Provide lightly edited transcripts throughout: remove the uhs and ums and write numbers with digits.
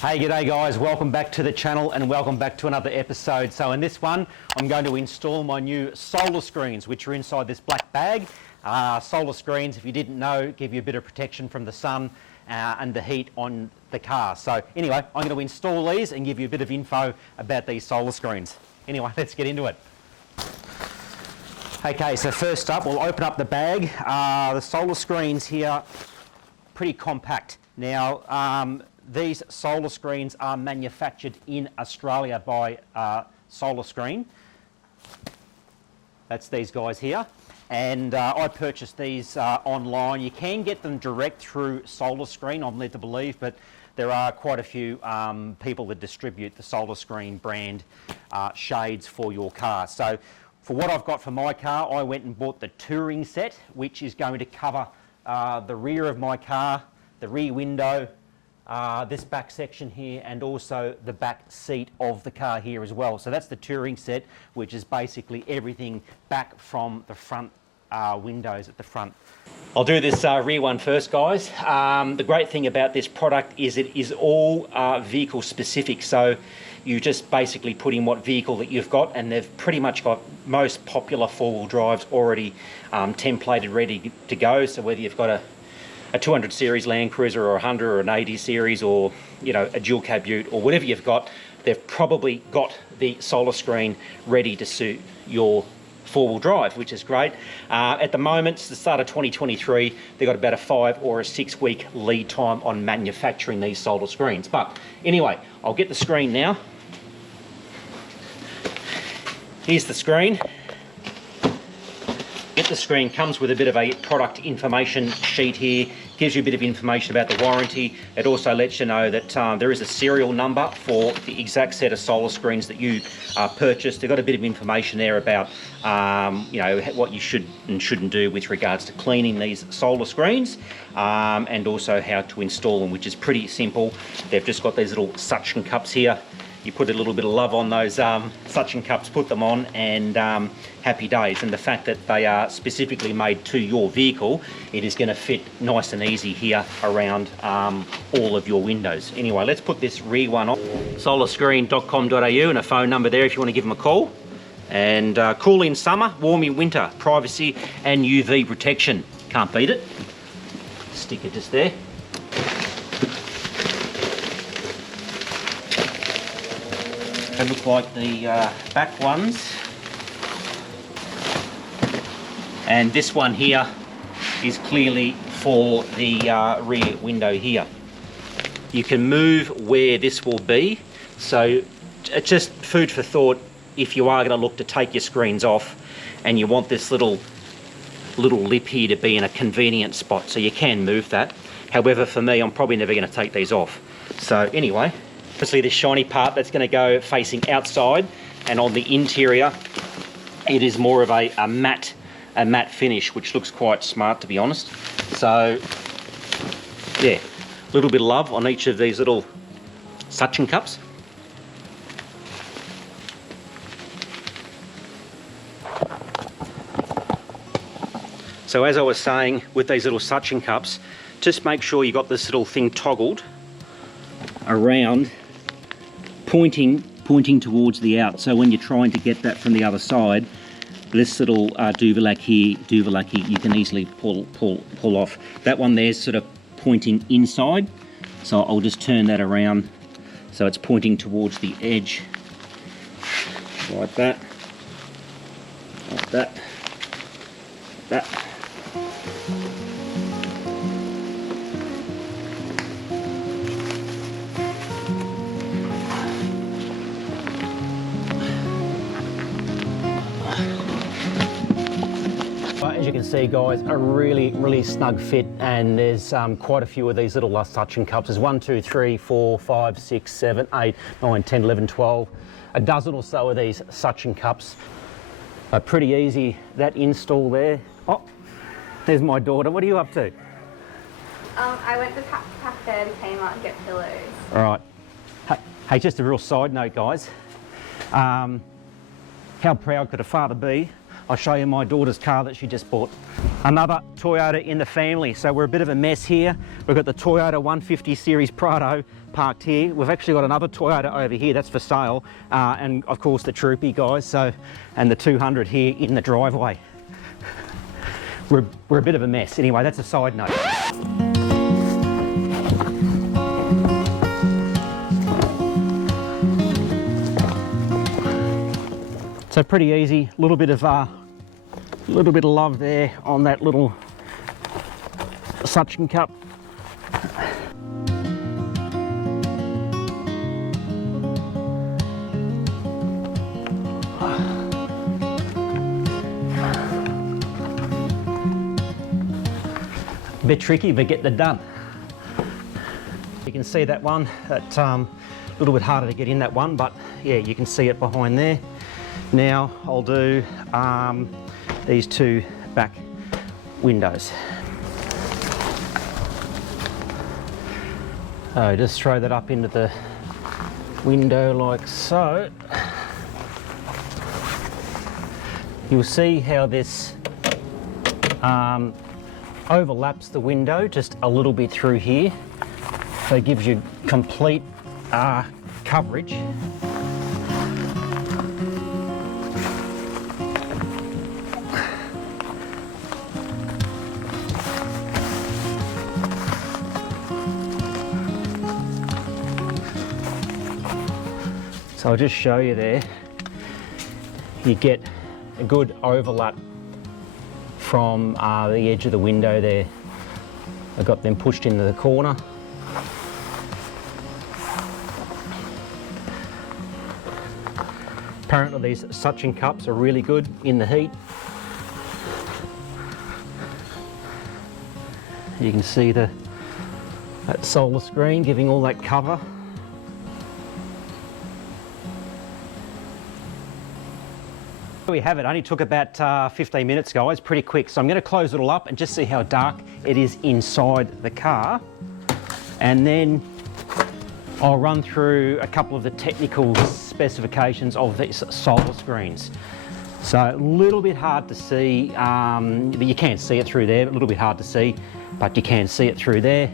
Hey, g'day guys, welcome back to the channel and welcome back to another episode. So in this one, I'm going to install my new Solarcreens, which are inside this black bag. Solarcreens, if you didn't know, give you a bit of protection from the sun and the heat on the car. So anyway, I'm going to install these and give you a bit of info about these Solarcreens. Anyway, let's get into it. Okay, so first up, we'll open up the bag. The Solarcreens here, pretty compact. Now, these Solarcreens are manufactured in Australia by Solarscreen. That's these guys here. And I purchased these online. You can get them direct through Solarscreen, I'm led to believe, but there are quite a few people that distribute the Solarscreen brand shades for your car. So for what I've got for my car, I went and bought the touring set, which is going to cover the rear of my car, the rear window, this back section here, and also the back seat of the car here as well. So that's the touring set, which is basically everything back from the front windows at the front. I'll do this rear one first, guys. The great thing about this product is it is all vehicle specific. So you just basically put in what vehicle that you've got, and they've pretty much got most popular four-wheel drives already templated, ready to go. So whether you've got a 200 series Land Cruiser or a 100 or an 80 series, or you know, a dual cab ute or whatever you've got, they've probably got the Solarcreen ready to suit your four-wheel drive, which is great. At the moment, it's the start of 2023, they've got about a 5 or a 6 week lead time on manufacturing these Solarcreens. But anyway, I'll get the screen now. Here's the screen. The screen comes with a bit of a product information sheet here, gives you a bit of information about the warranty. It also lets you know that there is a serial number for the exact set of Solarcreens that you purchased. They've got a bit of information there about you know, what you should and shouldn't do with regards to cleaning these Solarcreens, and also how to install them, which is pretty simple. They've just got these little suction cups here. You put a little bit of love on those suction cups, put them on, and happy days. And the fact that they are specifically made to your vehicle, it is going to fit nice and easy here around all of your windows. Anyway, let's put this rear one on. Solarscreen.com.au, and a phone number there if you want to give them a call. And cool in summer, warm in winter, privacy and UV protection. Can't beat it. Stick it just there. They look like the back ones, and this one here is clearly for the rear window here. You can move where this will be, so it's just food for thought if you are going to look to take your screens off and you want this little lip here to be in a convenient spot, so you can move that. However, for me, I'm probably never going to take these off. So anyway, obviously this shiny part that's going to go facing outside, and on the interior it is more of a matte finish, which looks quite smart, to be honest. So yeah, a little bit of love on each of these little suction cups. So as I was saying, with these little suction cups, just make sure you got this little thing toggled around, pointing towards the out. So when you're trying to get that from the other side, this little duvelac here, you can easily pull off. That one there's sort of pointing inside, so I'll just turn that around so it's pointing towards the edge, like that, like that, that. As you can see, guys, a really snug fit, and there's quite a few of these little suction cups. There's 1, 2, 3, 4, 5, 6, 7, 8, 9, 10, 11, 12, a dozen or so of these suction cups. Pretty easy, that install there. Oh, there's my daughter. What are you up to? I went to Cafe and came out and get pillows. All right. Hey, just a real side note, guys. How proud could a father be I'll show you my daughter's car that she just bought. Another Toyota in the family. So we're a bit of a mess here. We've got the Toyota 150 Series Prado parked here. We've actually got another Toyota over here that's for sale. And of course the Troopy guys, so, and the 200 here in the driveway. We're a bit of a mess. Anyway, that's a side note. So pretty easy, a little bit of love there on that little suction cup. A bit tricky, but get that done. You can see that one, that a little bit harder to get in that one, but yeah, you can see it behind there. Now I'll do these two back windows. So just throw that up into the window like so. You'll see how this overlaps the window just a little bit through here. So it gives you complete coverage. So I'll just show you there. You get a good overlap from the edge of the window there. I've got them pushed into the corner. Apparently these suction cups are really good in the heat. You can see that Solarcreen giving all that cover. There we have it. Only took about 15 minutes, guys. Pretty quick. So I'm going to close it all up and just see how dark it is inside the car, and then I'll run through a couple of the technical specifications of these Solarcreens. So a little bit hard to see, but you can see it through there. A little bit hard to see, but you can see it through there.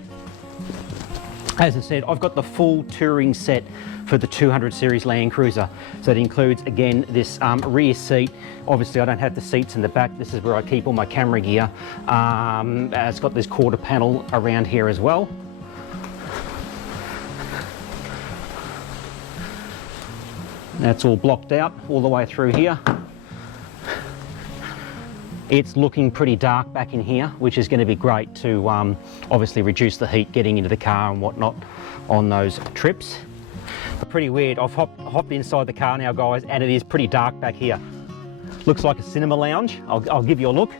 As I said, I've got the full touring set for the 200 series Land Cruiser. So it includes, again, this rear seat. Obviously I don't have the seats in the back. This is where I keep all my camera gear. It's got this quarter panel around here as well. That's all blocked out all the way through here. It's looking pretty dark back in here, which is going to be great to obviously reduce the heat getting into the car and whatnot on those trips. Pretty weird. I've hopped inside the car now, guys, and it is pretty dark back here. Looks like a cinema lounge. I'll give you a look.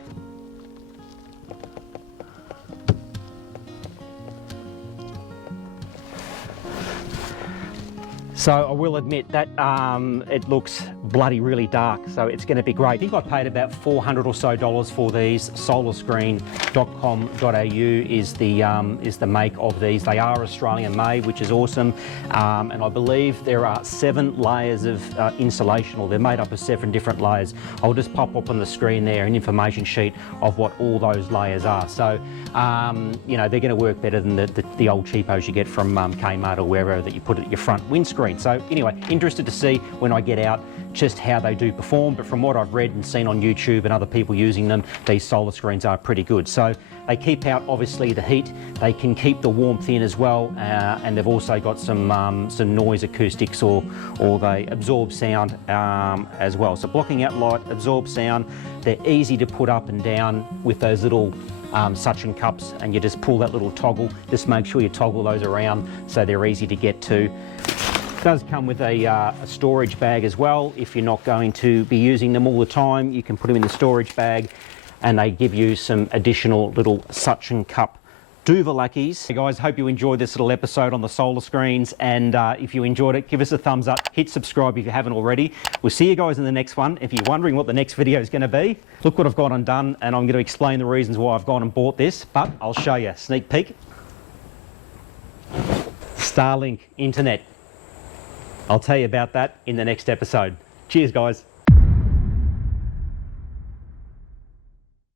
So I will admit that it looks bloody really dark, so it's going to be great. I think I paid about $400 or so for these. Solarscreen.com.au is the make of these. They are Australian made, which is awesome, and I believe there are 7 layers of insulation, or they're made up of 7 different layers. I'll just pop up on the screen there an information sheet of what all those layers are. So you know, they're going to work better than the old cheapos you get from Kmart or wherever that you put at your front windscreen. So anyway, interested to see when I get out just how they do perform, but from what I've read and seen on YouTube and other people using them, these Solarcreens are pretty good. So they keep out obviously the heat, they can keep the warmth in as well, and they've also got some noise acoustics, or they absorb sound as well. So blocking out light, absorb sound. They're easy to put up and down with those little suction cups, and you just pull that little toggle. Just make sure you toggle those around so they're easy to get to. It does come with a storage bag as well. If you're not going to be using them all the time, you can put them in the storage bag, and they give you some additional little suction cup doovalackies. Hey guys, hope you enjoyed this little episode on the Solarcreens, and if you enjoyed it, give us a thumbs up, hit subscribe if you haven't already. We'll see you guys in the next one. If you're wondering what the next video is going to be, look what I've gone and done, and I'm going to explain the reasons why I've gone and bought this, but I'll show you. Sneak peek. Starlink internet. I'll tell you about that in the next episode. Cheers guys.